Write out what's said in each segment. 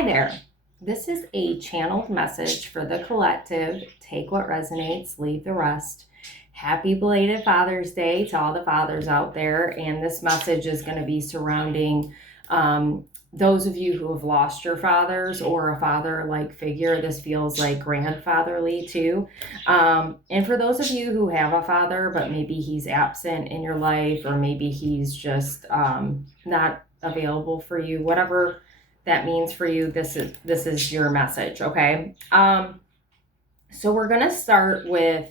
Hi there. This is a channeled message for the collective. Take what resonates, leave the rest. Happy belated Father's Day to all the fathers out there. And this message is going to be surrounding those of you who have lost your fathers or a father-like figure. This feels like grandfatherly too. And for those of you who have a father, but maybe he's absent in your life, or maybe he's just not available for you, whatever that means for you, this is your message. Okay. So we're going to start with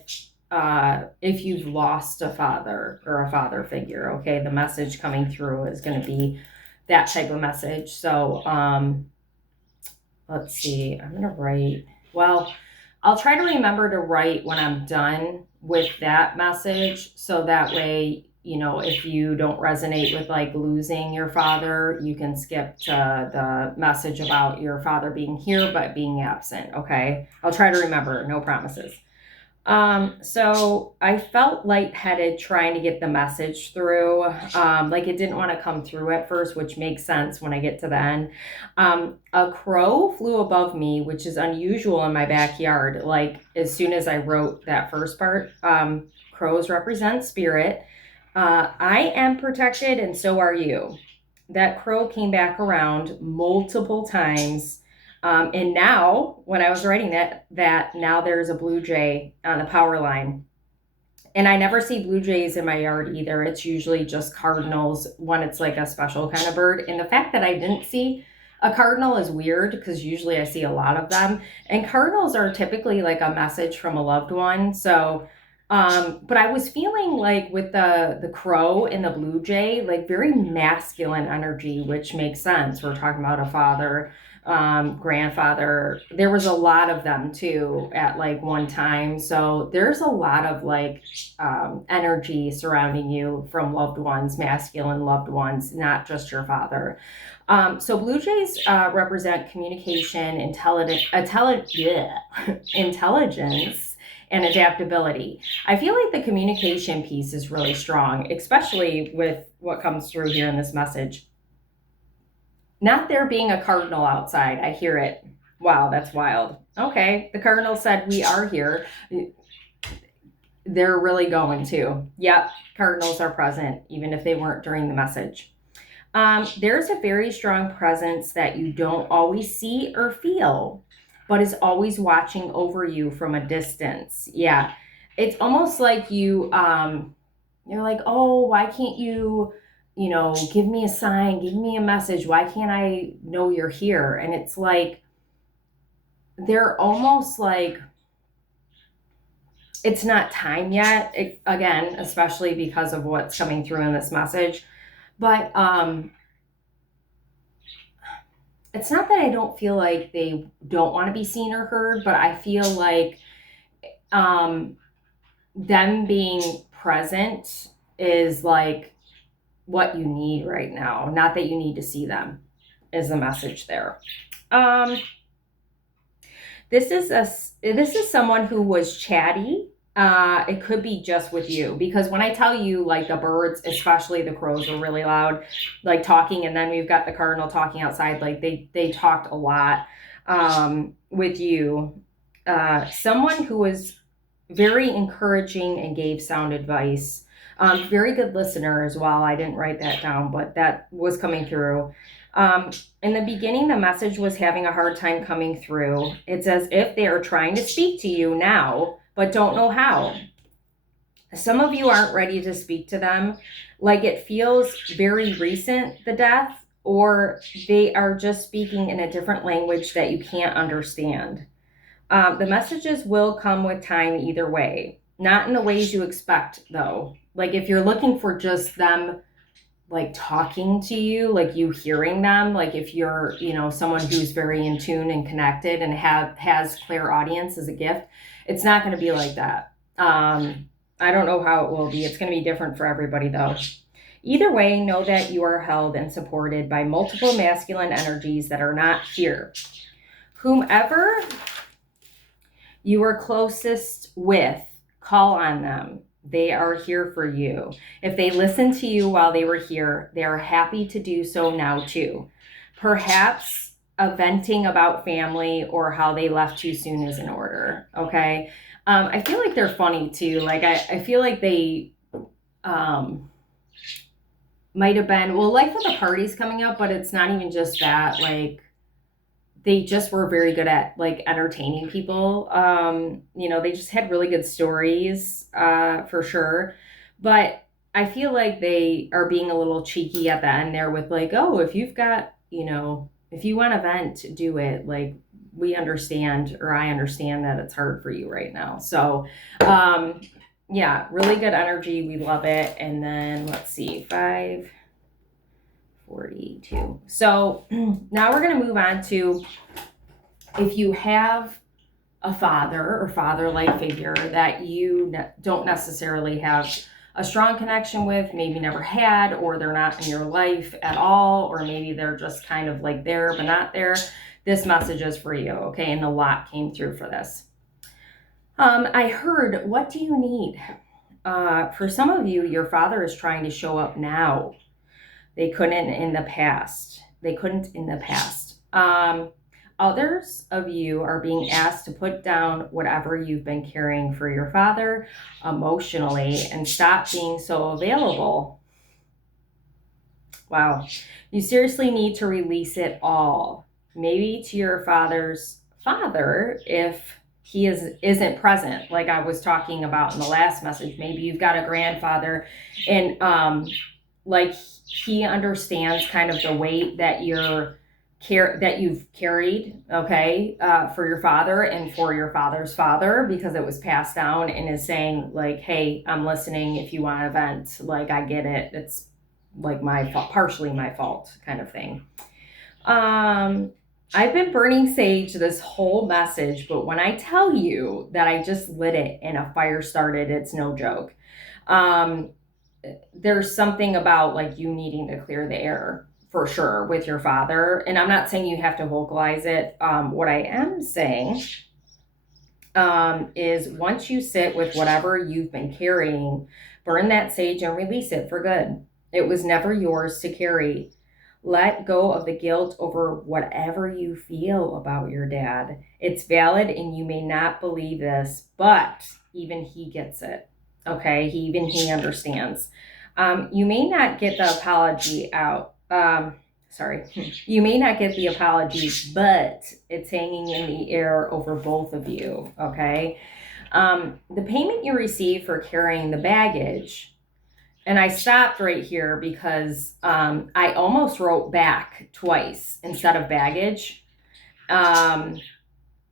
if you've lost a father or a father figure. Okay, the message coming through is going to be that type of message. So let's see, I'm going to write, well, I'll try to remember to write when I'm done with that message, so that way, you know, if you don't resonate with like losing your father, you can skip to the message about your father being here but being absent. Okay, I'll try to remember, no promises. So I felt lightheaded trying to get the message through. Like it didn't want to come through at first, which makes sense when I get to the end. A crow flew above me, which is unusual in my backyard. Like as soon as I wrote that first part, crows represent spirit. I am protected and so are you. That crow came back around multiple times. And now, when I was writing that now there's a blue jay on the power line. And I never see blue jays in my yard either. It's usually just cardinals when it's like a special kind of bird. And the fact that I didn't see a cardinal is weird because usually I see a lot of them. And cardinals are typically like a message from a loved one. So, but I was feeling like with the crow and the blue jay, like very masculine energy, which makes sense. We're talking about a father, grandfather. There was a lot of them too at like one time. So there's a lot of like energy surrounding you from loved ones, masculine loved ones, not just your father. So blue jays represent communication, intelligence, and adaptability. I feel like the communication piece is really strong, especially with what comes through here in this message. Not there being a cardinal outside. I hear it. Wow, that's wild. Okay, the cardinal said we are here. They're really going to. Yep, cardinals are present, even if they weren't during the message. There's a very strong presence that you don't always see or feel, but is always watching over you from a distance. Yeah, it's almost like you're like, oh, why can't you, give me a sign, give me a message. Why can't I know you're here? And it's like, they're almost like, it's not time yet. Again, especially because of what's coming through in this message. But it's not that I don't feel like they don't want to be seen or heard, but I feel like them being present is like what you need right now. Not that you need to see them, is the message there. This is someone who was chatty. It could be just with you, because when I tell you, like, the birds, especially the crows, are really loud, like talking, and then we've got the cardinal talking outside, like they talked a lot with you. Someone who was very encouraging and gave sound advice. Very good listener as well. I didn't write that down, but that was coming through. In the beginning, the message was having a hard time coming through. It's as if they are trying to speak to you now, but don't know how. Some of you aren't ready to speak to them. Like it feels very recent, the death, or they are just speaking in a different language that you can't understand. The messages will come with time either way. Not in the ways you expect, though. Like if you're looking for just them like talking to you, like you hearing them, like if you're, someone who's very in tune and connected and has clear audience as a gift, it's not going to be like that. I don't know how it will be. It's going to be different for everybody though. Either way, know that you are held and supported by multiple masculine energies that are not here. Whomever you are closest with, call on them. They are here for you. If they listened to you while they were here, they are happy to do so now too. Perhaps venting about family or how they left too soon is in order. Okay. I feel like they're funny too. Like I feel like they might have been, well, like with the parties coming up, but it's not even just that. Like they just were very good at like entertaining people. They just had really good stories, for sure. But I feel like they are being a little cheeky at the end there with like, oh, if you've got, if you want to vent, do it. Like we understand, or I understand that it's hard for you right now. So, yeah, really good energy. We love it. And then let's see, 542. So now we're going to move on to, if you have a father or father-like figure that you don't necessarily have a strong connection with, maybe never had, or they're not in your life at all, or maybe they're just kind of like there but not there, this message is for you, okay? And a lot came through for this. I heard, what do you need? For some of you, your father is trying to show up now. They couldn't in the past. Others of you are being asked to put down whatever you've been carrying for your father emotionally and stop being so available. Wow. You seriously need to release it all. Maybe to your father's father if he isn't present, like I was talking about in the last message. Maybe you've got a grandfather and like he understands kind of the weight that you've carried, okay, for your father and for your father's father, because it was passed down, and is saying like, hey, I'm listening if you want to vent. Like, I get it. It's like partially my fault kind of thing. I've been burning sage this whole message, but when I tell you that I just lit it and a fire started, it's no joke. There's something about like you needing to clear the air for sure with your father. And I'm not saying you have to vocalize it. What I am saying is once you sit with whatever you've been carrying, burn that sage and release it for good. It was never yours to carry. Let go of the guilt over whatever you feel about your dad. It's valid and you may not believe this, but even he gets it. Okay, he understands. You may not get the apology out. You may not get the apology, but it's hanging in the air over both of you. Okay, the payment you receive for carrying the baggage, and I stopped right here because I almost wrote back twice instead of baggage.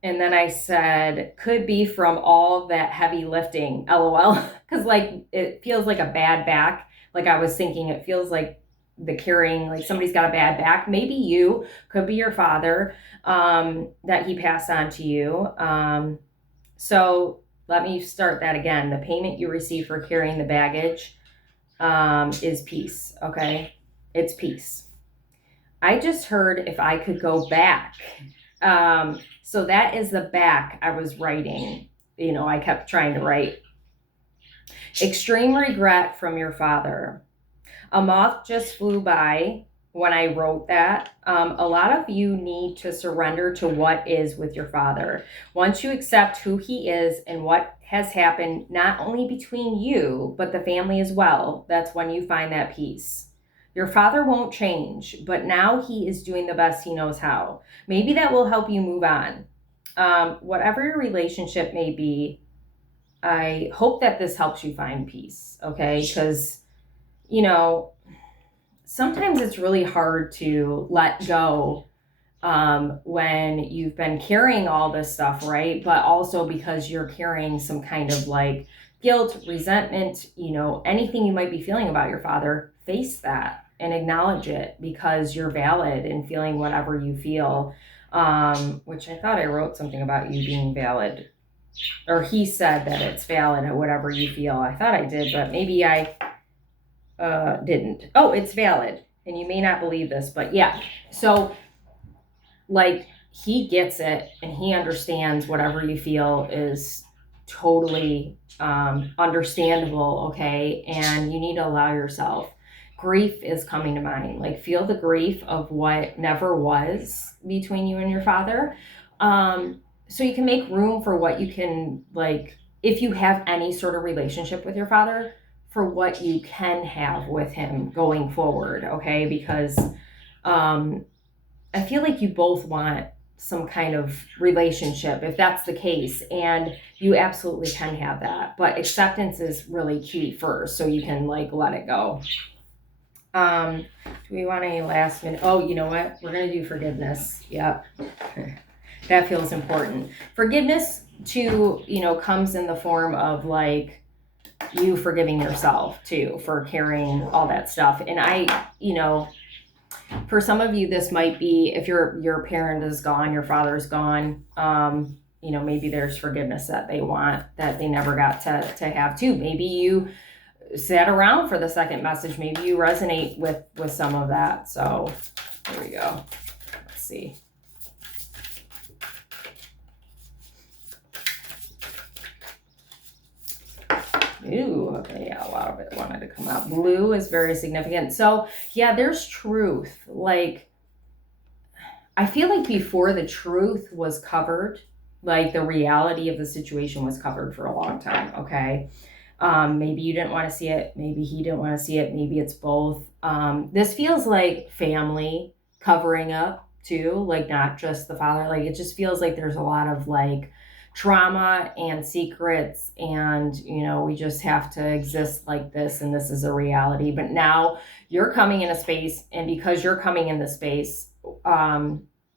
And then I said, could be from all that heavy lifting, LOL. Because like, it feels like a bad back. Like I was thinking, it feels like the carrying, like somebody's got a bad back. Maybe you, could be your father, that he passed on to you. So let me start that again. The payment you receive for carrying the baggage is peace, okay? It's peace. I just heard if I could go back. So that is the back I was writing. I kept trying to write. Extreme regret from your father. A moth just flew by when I wrote that. A lot of you need to surrender to what is with your father. Once you accept who he is and what has happened, not only between you, but the family as well, that's when you find that peace. Your father won't change, but now he is doing the best he knows how. Maybe that will help you move on. Whatever your relationship may be, I hope that this helps you find peace, okay? Because, sometimes it's really hard to let go when you've been carrying all this stuff, right? But also because you're carrying some kind of like guilt, resentment, anything you might be feeling about your father, face that and acknowledge it, because you're valid in feeling whatever you feel, which I thought I wrote something about you being valid, or he said that it's valid at whatever you feel. I thought I did, but maybe I didn't. Oh, it's valid. And you may not believe this, but yeah. So like he gets it and he understands whatever you feel is totally understandable, okay? And you need to allow yourself grief is coming to mind. Like, feel the grief of what never was between you and your father. So you can make room for what you can, like, if you have any sort of relationship with your father, for what you can have with him going forward, okay? Because I feel like you both want some kind of relationship, if that's the case, and you absolutely can have that. But acceptance is really key first, so you can, like, let it go. Do we want any last minute? Oh, you know what? We're going to do forgiveness. Yep. That feels important. Forgiveness too, comes in the form of, like, you forgiving yourself too for carrying all that stuff. And for some of you, this might be, if your parent is gone, your father's gone, maybe there's forgiveness that they want that they never got to have too. Maybe you sat around for the second message. Maybe you resonate with some of that. So here we go. Let's see. Ooh, okay, yeah, a lot of it wanted to come out. Blue is very significant. So yeah, there's truth. Like, I feel like before the truth was covered, like the reality of the situation was covered for a long time, okay? Maybe you didn't want to see it. Maybe he didn't want to see it. Maybe it's both. This feels like family covering up too, like not just the father. Like, it just feels like there's a lot of, like, trauma and secrets, and we just have to exist like this, and this is a reality. But now you're coming in a space, and because you're coming in the space,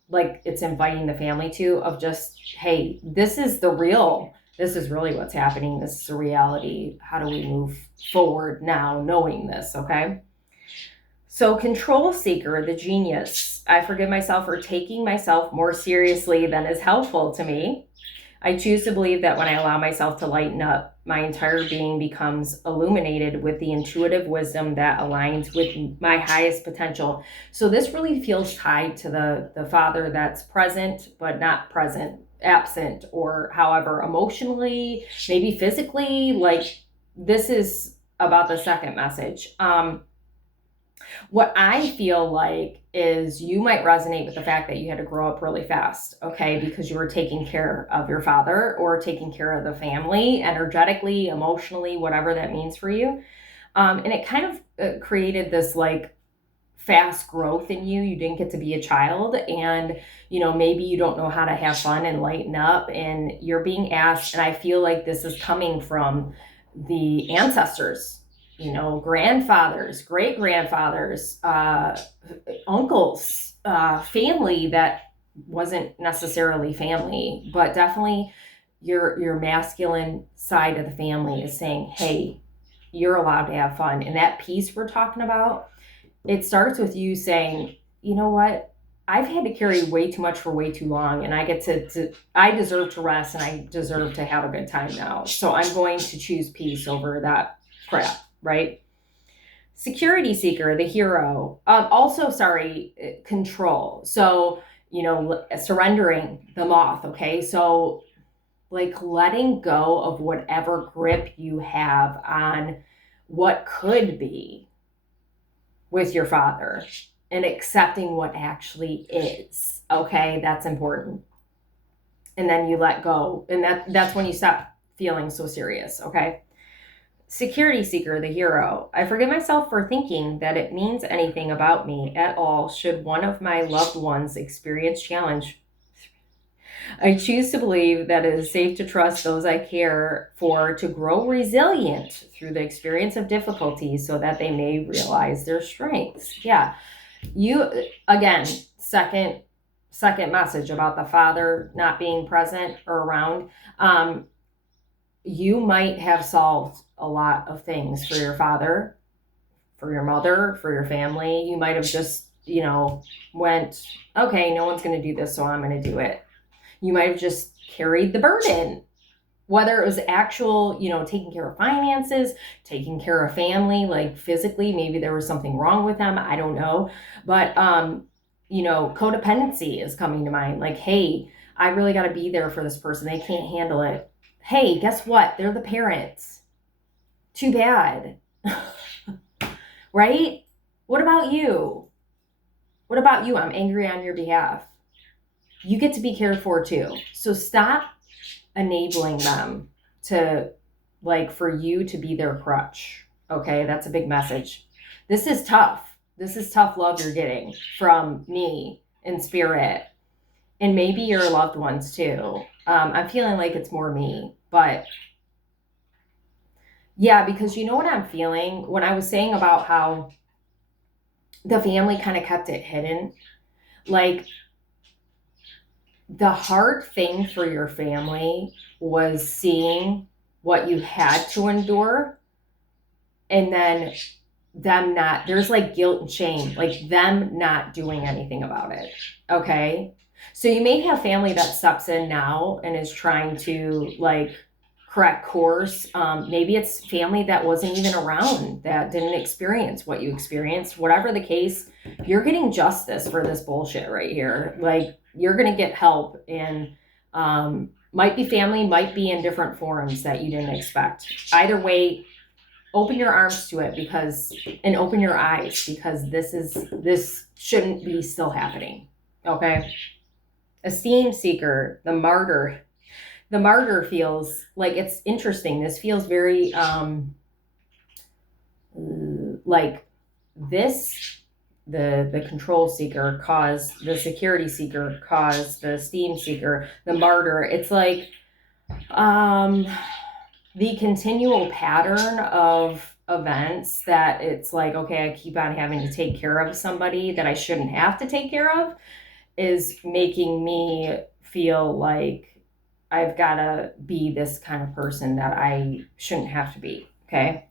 like, it's inviting the family too, of just, hey, this is really what's happening. This is a reality. How do we move forward now knowing this, okay? So control seeker, the genius. I forgive myself for taking myself more seriously than is helpful to me. I choose to believe that when I allow myself to lighten up, my entire being becomes illuminated with the intuitive wisdom that aligns with my highest potential. So this really feels tied to the father that's present, but not present, absent, or however, emotionally, maybe physically. Like, this is about the second message. What I feel like is you might resonate with the fact that you had to grow up really fast, okay, because you were taking care of your father or taking care of the family, energetically, emotionally, whatever that means for you. And it kind of created this, like, fast growth in you. You didn't get to be a child, and maybe you don't know how to have fun and lighten up, and you're being asked, and I feel like this is coming from the ancestors, grandfathers, great grandfathers, uncles, family that wasn't necessarily family, but definitely your masculine side of the family is saying, hey, you're allowed to have fun. And that piece we're talking about, it starts with you saying, you know what? I've had to carry way too much for way too long, and I get I deserve to rest, and I deserve to have a good time now. So I'm going to choose peace over that crap, right? Security seeker, the hero. Control. So, surrendering, the moth, okay? So, like, letting go of whatever grip you have on what could be with your father and accepting what actually is, okay? That's important. And then you let go, and that's when you stop feeling so serious, okay? Security seeker, the hero. I forgive myself for thinking that it means anything about me at all should one of my loved ones experience challenge. I choose to believe that it is safe to trust those I care for to grow resilient through the experience of difficulties so that they may realize their strengths. Yeah. You, again, second message about the father not being present or around. You might have solved a lot of things for your father, for your mother, for your family. You might have just, went, okay, no one's going to do this, so I'm going to do it. You might have just carried the burden, whether it was actual, taking care of finances, taking care of family, like physically, maybe there was something wrong with them. I don't know. But, codependency is coming to mind. Like, hey, I really got to be there for this person. They can't handle it. Hey, guess what? They're the parents. Too bad. Right? What about you? What about you? I'm angry on your behalf. You get to be cared for too. So stop enabling them to, like, for you to be their crutch. Okay, that's a big message. This is tough. This is tough love you're getting from me in spirit, and maybe your loved ones too. I'm feeling like it's more me, but yeah, because you know what I'm feeling when I was saying about how the family kind of kept it hidden. Like, the hard thing for your family was seeing what you had to endure, and then them not, there's like guilt and shame, like them not doing anything about it. Okay. So you may have family that steps in now and is trying to, like, correct course. Maybe it's family that wasn't even around, that didn't experience what you experienced. Whatever the case, you're getting justice for this bullshit right here. Like, you're going to get help, and might be family, might be in different forms that you didn't expect. Either way, open your arms to it, and open your eyes, because this shouldn't be still happening. Okay. Esteem seeker, the martyr. The martyr feels like, it's interesting. This feels very like this, the control seeker caused the security seeker, caused the esteem seeker, the martyr. It's like the continual pattern of events that it's like, okay, I keep on having to take care of somebody that I shouldn't have to take care of, is making me feel like I've got to be this kind of person that I shouldn't have to be. Okay.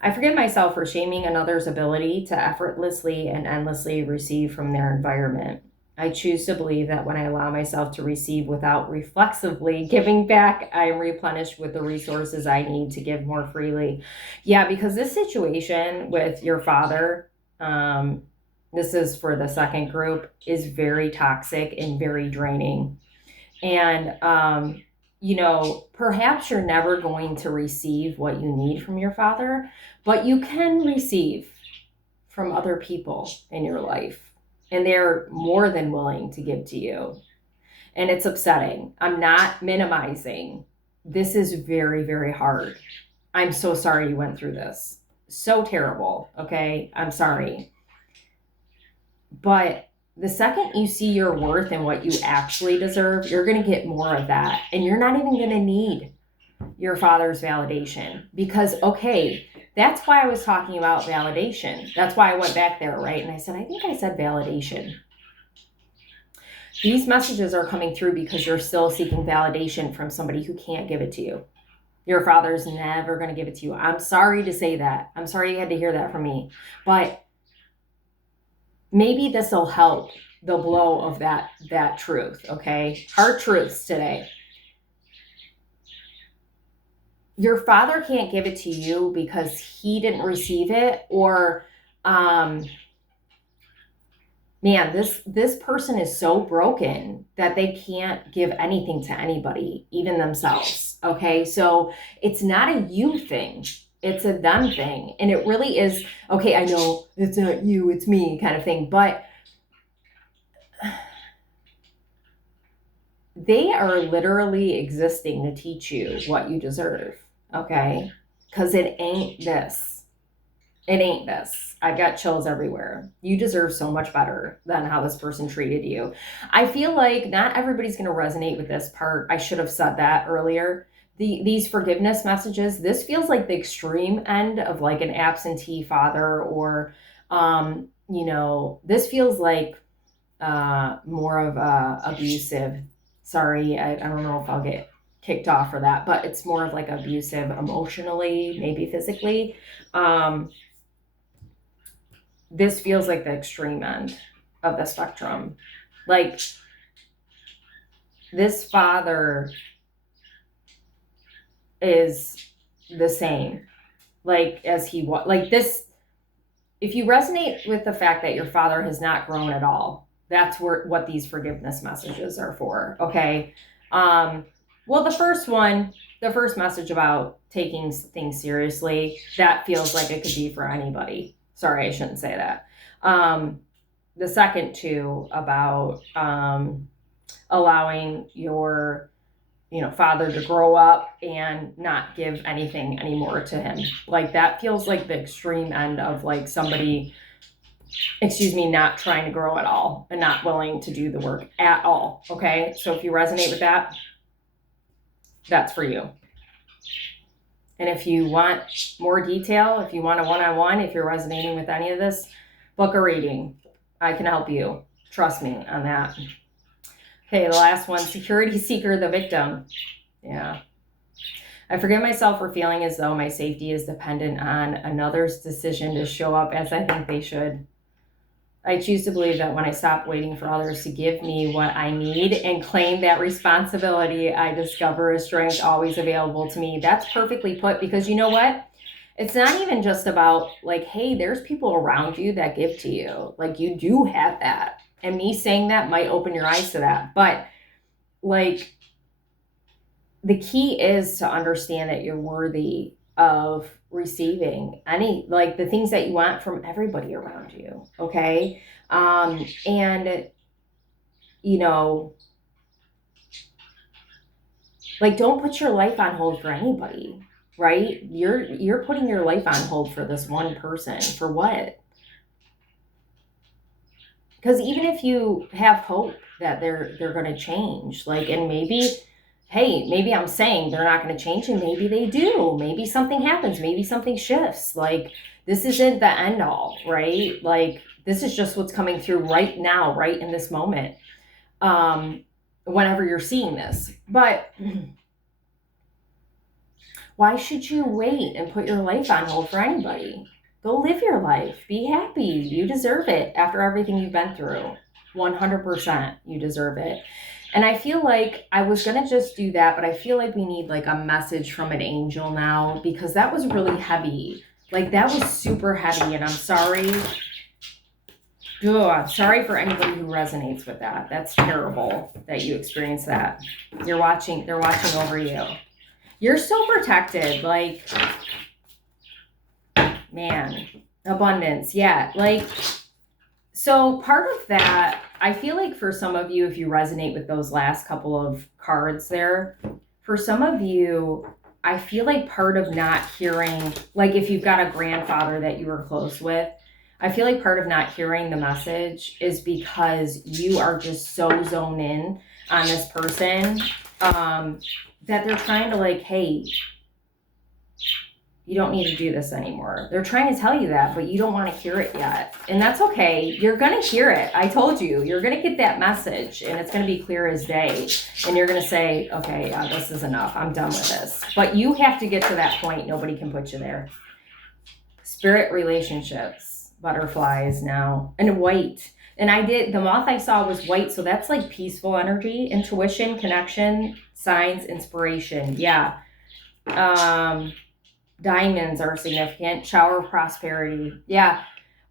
I forgive myself for shaming another's ability to effortlessly and endlessly receive from their environment. I choose to believe that when I allow myself to receive without reflexively giving back, I am replenished with the resources I need to give more freely. Yeah, because this situation with your father, this is for the second group, is very toxic and very draining. And, perhaps you're never going to receive what you need from your father, but you can receive from other people in your life. And they're more than willing to give to you. And it's upsetting. I'm not minimizing. This is very, very hard. I'm so sorry you went through this. So terrible. Okay. I'm sorry. But the second you see your worth and what you actually deserve, you're going to get more of that. And you're not even going to need your father's validation, because, okay, that's why I was talking about validation. That's why I went back there, right? And I think I said validation. These messages are coming through because you're still seeking validation from somebody who can't give it to you. Your father's never going to give it to you. I'm sorry to say that. I'm sorry you had to hear that from me. But maybe this will help the blow of that truth, okay? Hard truths today. Your father can't give it to you because he didn't receive it, or this person is so broken that they can't give anything to anybody, even themselves. Okay, so it's not a you thing, it's a them thing. And it really is, okay, I know it's not you, it's me kind of thing, but they are literally existing to teach you what you deserve. Okay, because it ain't this. It ain't this. I've got chills everywhere. You deserve so much better than how this person treated you. I feel like not everybody's going to resonate with this part. I should have said that earlier. These forgiveness messages, this feels like the extreme end of like an absentee father, or, this feels like more of abusive. Sorry, I don't know if I'll get kicked off for that, but it's more of like abusive emotionally, maybe physically. This feels like the extreme end of the spectrum. Like, this father is the same, like, as he was. Like, this, if you resonate with the fact that your father has not grown at all, that's what these forgiveness messages are for. Okay. Well, the first message about taking things seriously, that feels like it could be for anybody. Sorry, I shouldn't say that. The second two about allowing your father to grow up and not give anything anymore to him. Like that feels like the extreme end of like somebody, not trying to grow at all and not willing to do the work at all. Okay. So if you resonate with that, that's for you. And if you want more detail, if you want a one-on-one, if you're resonating with any of this, book a reading. I can help you. Trust me on that. Okay, the last one, security seeker, the victim. Yeah. I forgive myself for feeling as though my safety is dependent on another's decision to show up as I think they should. I choose to believe that when I stop waiting for others to give me what I need and claim that responsibility, I discover a strength always available to me. That's perfectly put, because you know what? It's not even just about like, hey, there's people around you that give to you. Like you do have that. And me saying that might open your eyes to that. But like the key is to understand that you're worthy of receiving any, like the things that you want from everybody around you. Okay. And like don't put your life on hold for anybody, right? You're putting your life on hold for this one person. For what? Because even if you have hope that they're going to change, like, and maybe, hey, maybe I'm saying they're not going to change, and maybe they do. Maybe something happens. Maybe something shifts. Like, this isn't the end all, right? Like, this is just what's coming through right now, right in this moment, whenever you're seeing this. But why should you wait and put your life on hold for anybody? Go live your life. Be happy. You deserve it after everything you've been through. 100% you deserve it. And I feel like I was going to just do that, but I feel like we need like a message from an angel now, because that was really heavy. Like that was super heavy, and I'm sorry. I'm sorry for anybody who resonates with that. That's terrible that you experienced that. They're watching over you. You're so protected. Like, man, abundance. Yeah. Like, so part of that, I feel like for some of you, if you resonate with those last couple of cards there, for some of you, I feel like part of not hearing, like if you've got a grandfather that you were close with, I feel like part of not hearing the message is because you are just so zoned in on this person, that they're trying to like, hey, you don't need to do this anymore. They're trying to tell you that, but you don't want to hear it yet. And that's okay. You're going to hear it. I told you, you're going to get that message, and it's going to be clear as day. And you're going to say, okay, this is enough. I'm done with this. But you have to get to that point. Nobody can put you there. Spirit relationships, butterflies now, and white. And the moth I saw was white. So that's like peaceful energy, intuition, connection, signs, inspiration. Yeah. Diamonds are significant. Shower of prosperity. Yeah.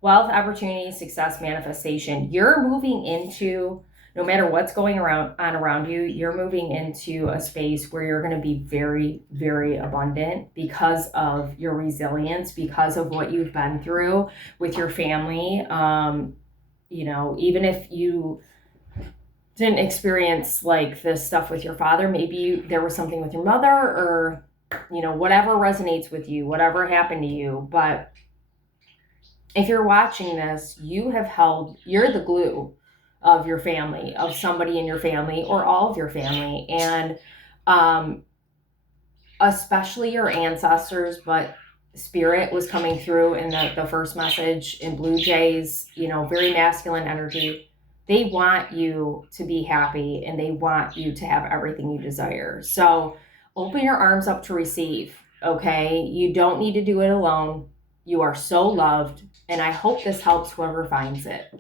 Wealth, opportunity, success, manifestation. You're moving into, no matter what's going around you, you're moving into a space where you're going to be very, very abundant because of your resilience, because of what you've been through with your family. Even if you didn't experience like this stuff with your father, maybe there was something with your mother, or whatever resonates with you, whatever happened to you. But if you're watching this, you're the glue of your family, of somebody in your family, or all of your family. And especially your ancestors, but spirit was coming through in the first message in Blue Jays, very masculine energy. They want you to be happy, and they want you to have everything you desire. So open your arms up to receive, okay? You don't need to do it alone. You are so loved, and I hope this helps whoever finds it.